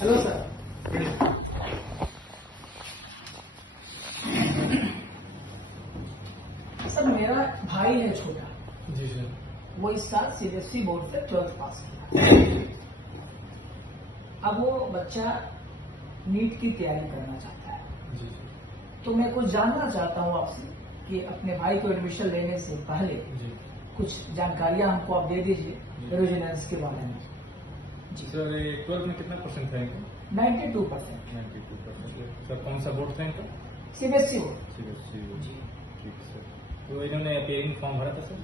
Hello sir. Sir मेरा भाई है छोटा। जी सर। वो इस साल सीबीएसई बोर्ड से 12th पास किया। अब वो बच्चा नीट की तैयारी करना चाहता है। जी सर। तो मैं कुछ जानना चाहता हूँ आपसे कि अपने भाई को एडमिशन लेने से पहले जी कुछ जानकारियां हमको आप दे दीजिए रेजिडेंस के बारे में। जी सर, ये 12 में कितना परसेंट था इनका? 92%। 92%। सर कौन सा बोर्ड था इनका? CBSE board. CBSE board. जी ठीक है सर। तो इन्होंने अपियरिंग फॉर्म भरा था सर?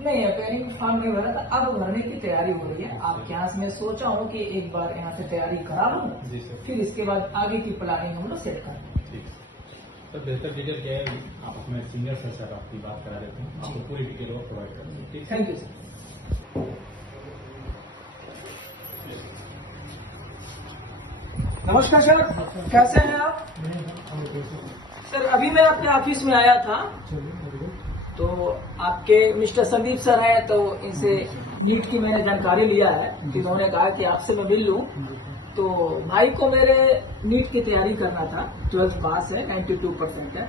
नहीं, अपेयरिंग फॉर्म नहीं भरा था, अब भरने की तैयारी हो रही है। आपके यहाँ से मैं सोचा हूँ कि एक बार यहाँ से तैयारी करा लूँ, जी सर। फिर इसके बाद आगे की प्लानिंग हम लोग सेट कर लें। ठीक है सर। बेहतर डिटेल क्या है आप अपने सीनियर से सर आपकी बात करा देते हैं, आपको पूरी डिटेल वो प्रोवाइड कर दें। ठीक है, थैंक यू सर। नमस्कार सर, कैसे हैं आप? सर अभी मैं अपने ऑफिस में आया था, तो आपके मिस्टर संदीप सर हैं, तो इनसे नीट की मैंने जानकारी लिया है। तो इन्होंने कहा कि आपसे मैं मिल लूं। तो भाई को मेरे नीट की तैयारी करना था, 12th पास है, 92% है।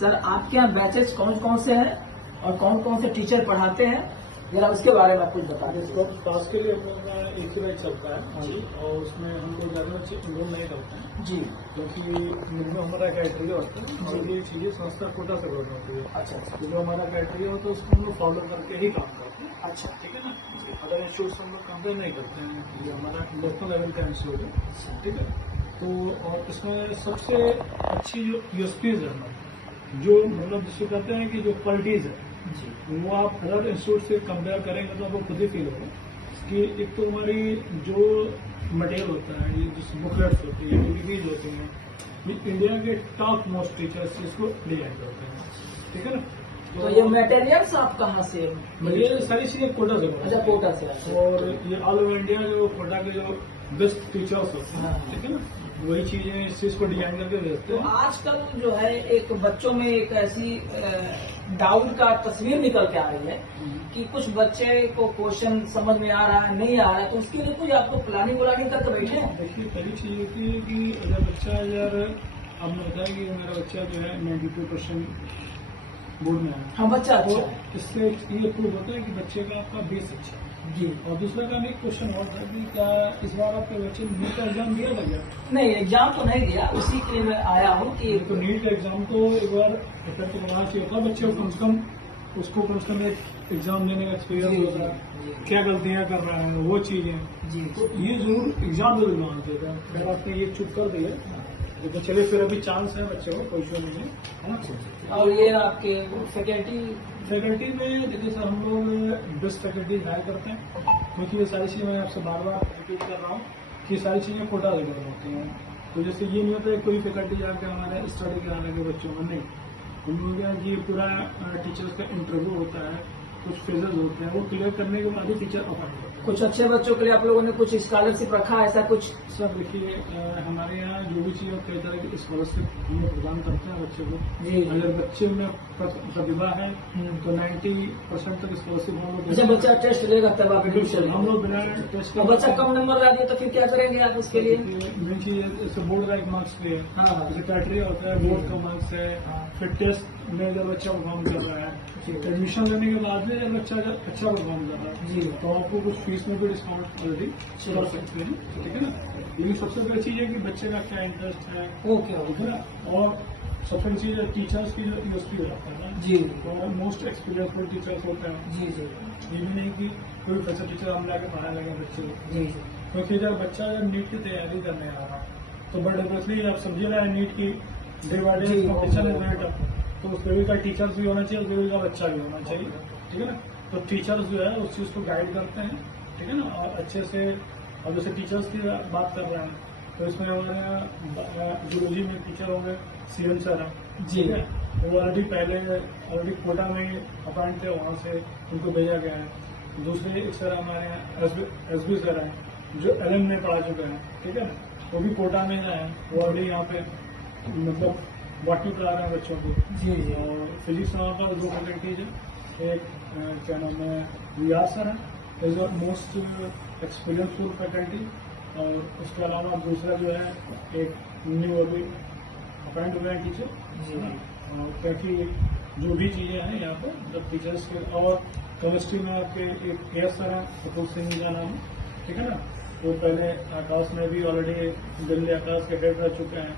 सर आपके यहाँ बैचेस कौन कौन से हैं और कौन कौन से टीचर पढ़ाते हैं, जरा उसके बारे में आप कुछ बता दें। इसको पास के लिए हम लोग का एक ही बैच चलता है जी, और उसमें हम लोग ज़्यादा बच्चे इनरोल नहीं करते हैं जी। क्योंकि मिनिमम हमारा क्राइटेरिया होता है और ये चीज़ें संस्था कोटा से ग्रोथ होती है। अच्छा अच्छा जो हमारा क्राइटेरिया होता है उसको हम लोग फॉलो करके ही काम करते हैं। अच्छा। ठीक है ना, अदर इंस्टीट्यूट से हम लोग कंपेयर नहीं करते हैं। ये हमारा नेशनल लेवल का इंस्टीट्यूट है। ठीक है, तो और इसमें सबसे अच्छी जो यूएसपीज है हमारी, जो मतलब जिसको कहते हैं कि जो क्वालिटीज़ है जी वो आप अदर इंस्टीट्यूट से कंपेयर करेंगे तो आपको खुद ही फील होगा कि एक तो हमारी जो मटेरियल होता है, ये जिस बुकलेट्स होती है, डीवीडीज होती हैं, ये इंडिया के टॉप मोस्ट टीचर्स इसको डिजाइन करते हैं। ठीक है ना, तो ये मटेरियल्स आप कहाँ से? ये सारी चीजें कोटा से अच्छा, कोटा से आते हैं। और ये ऑल ओवर इंडिया जो कोटा के जो बेस्ट टीचर्स होते हैं, हाँ। ठीक है ना, वही चीजें इस चीज को डिजाइन करके भेजते तो हैं। आजकल जो है एक बच्चों में एक ऐसी डाउट का तस्वीर निकल के आ रही है कि कुछ बच्चे को क्वेश्चन समझ में आ रहा है, नहीं आ रहा है, तो उसके लिए कोई आपको प्लानिंग करके बैठे हैं? देखिए पहली चीज होती है कि अगर बच्चा यार आपने बताया कि मेरा बच्चा जो है 92% बोर्ड में है, हाँ बच्चा तो अच्छा है। इससे ये प्रूव होता है कि बच्चे का आपका बेस अच्छा है। जी। और दूसरा काम एक क्वेश्चन और था कि क्या इस बार आपके बच्चे ने नीट का एग्जाम दिया था क्या? नहीं, एग्जाम तो नहीं दिया, उसी के लिए मैं आया हूँ कि तो नीट का एग्जाम तो एक बार अटेम्प्ट बनाना चाहिए था बच्चे को, कम से कम उसको कम से कम एक एग्जाम देने का एक्सपीरियंस होता है, क्या गलतियां कर रहा है वो चीजें। जी तो ये जरूर एग्जाम जरूर मांग देता है। अगर आपने ये चुप कर दिया तो चलिए फिर अभी चांस है बच्चे को, कोई इशू नहीं है ना। और ये आपके फैकल्टी फैकल्टी में देखिए सर, हम लोग बेस्ट फैकल्टी हायर करते हैं क्योंकि ये सारी चीज़ें मैं आपसे बार बार रिपीट कर रहा हूँ कि ये सारी चीज़ें कोटा से कर होती हैं। तो जैसे ये नहीं होता है कोई फैकल्टी जाके हमारे स्टडी कराने के बच्चों को, नहीं, हम लोग क्या ये पूरा टीचर्स का इंटरव्यू होता है, कुछ फेजेस होते हैं, वो क्लियर करने के बाद ही टीचर अपॉइंट होते हैं। कुछ अच्छे बच्चों के लिए आप लोगों ने कुछ स्कॉलरशिप रखा है, ऐसा कुछ? सर देखिए हमारे यहाँ जो भी चीज़ कई तरह की स्कॉलरशिप हम लोग प्रदान करते हैं बच्चे को। जी। अगर बच्चे में प्रतिभा है तो 90% तक स्कॉलरशिप हम लोग जब बच्चा टेस्ट लेगा तब आप एडमिशन हम लोग बिना टेस्ट और बच्चा कम नंबर ला दिया तो फिर क्या करेंगे आप उसके लिए? मेन चीज जैसे बोर्ड का एक मार्क्स भी है, हाँ हाँ जैसे क्राइटेरिया होता है, बोर्ड का मार्क्स है, हाँ। फिर टेस्ट में अगर बच्चा परफॉर्म कर रहा है, एडमिशन लेने के बाद में अगर बच्चा अगर अच्छा परफॉर्म कर रहा है जी। तो आपको कुछ फीस में भी डिस्काउंट ऑलरेडी कर सकते हैं। ठीक है ना, लेकिन सबसे बड़ी चीज है कि बच्चे का क्या इंटरेस्ट है, ओके ठीक है ना। और सबसे बड़ी चीज है टीचर्स की जो यूएसपी होता है ना, जी और मोस्ट एक्सपीरियंसफुल टीचर्स होते हैं। जी जी ये भी नहीं कि कोई फ्रेशर टीचर हम लाके पढ़ाने लगे बच्चे को, जी क्योंकि जब बच्चा जब नीट की तैयारी करने आ रहा तो बड़े डेफिनेटली आप समझिए ना, नीट की डे बाय डे जी, कॉम्पिटिशन है रेट, तो उस लेवल का टीचर्स भी होना चाहिए, उस लेवल का बच्चा भी होना चाहिए। ठीक है ना, तो टीचर्स जो है उस चीज़ को गाइड करते हैं। ठीक है ना, और अच्छे से, अब जैसे टीचर्स की बात कर रहे हैं तो इसमें हमारे जूलॉजी में टीचर होंगे सीएम सर हैं। जी। ठीक है, वो ऑलरेडी कोटा में अपॉइंट थे, वहाँ से उनको भेजा गया है। दूसरे एक सर हमारे यहाँ एसबी सर हैं जो एलएम में पढ़ा चुके हैं। ठीक है, वो भी कोटा में हैं, वो ऑलरेडी यहाँ पे मतलब बॉटनी करा रहे हैं बच्चों को। जी जी और फिजिक्स में हमारे पास 2 फैकल्टीज है, एक क्या नाम है रियाज सर है, इज मोस्ट एक्सपीरियंसफुल फैकल्टी, और उसके अलावा दूसरा जो है एक न्यू अभी अपॉइंट हुए हैं टीचर, जी क्योंकि जो भी चीजें हैं यहाँ पर जब टीचर्स के, और केमिस्ट्री में आपके एक एस सर हैं कपूर सिंह जी का नाम है, ठीक है ना, वो पहले आकाश में भी ऑलरेडी दिल्ली आकाश के हेड रह चुके हैं,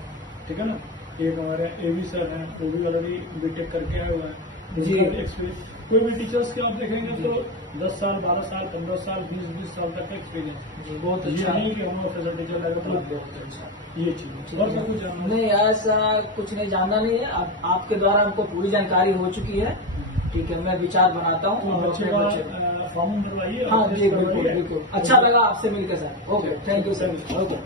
ठीक है ना। एक हमारे एवी सर हैं, वो भी ऑलरेडी बीटेक करके आए हुए हैं जी। एक्सपीरियंस। कोई भी टीचर्स के आप देखेंगे तो 10 साल 12 साल 15 साल 20 साल तक का एक्सपीरियंस। जी, बहुत ये अच्छा। नहीं कि हम ऑफिसर टीचर लगे तो बहुत अच्छा। ये चीज और सब कुछ जानना है। नहीं, ऐसा कुछ नहीं जानना नहीं है। आपके द्वारा हमको पूरी जानकारी हो चुकी है, ठीक है। मैं विचार बनाता हूँ और बच्चे अपने का बच्चे को। फॉर्म भरवाइए। हाँ जी, बिल्कुल बिल्कुल। अच्छा लगा आपसे मिलकर sir. Okay, thank you sir. Okay.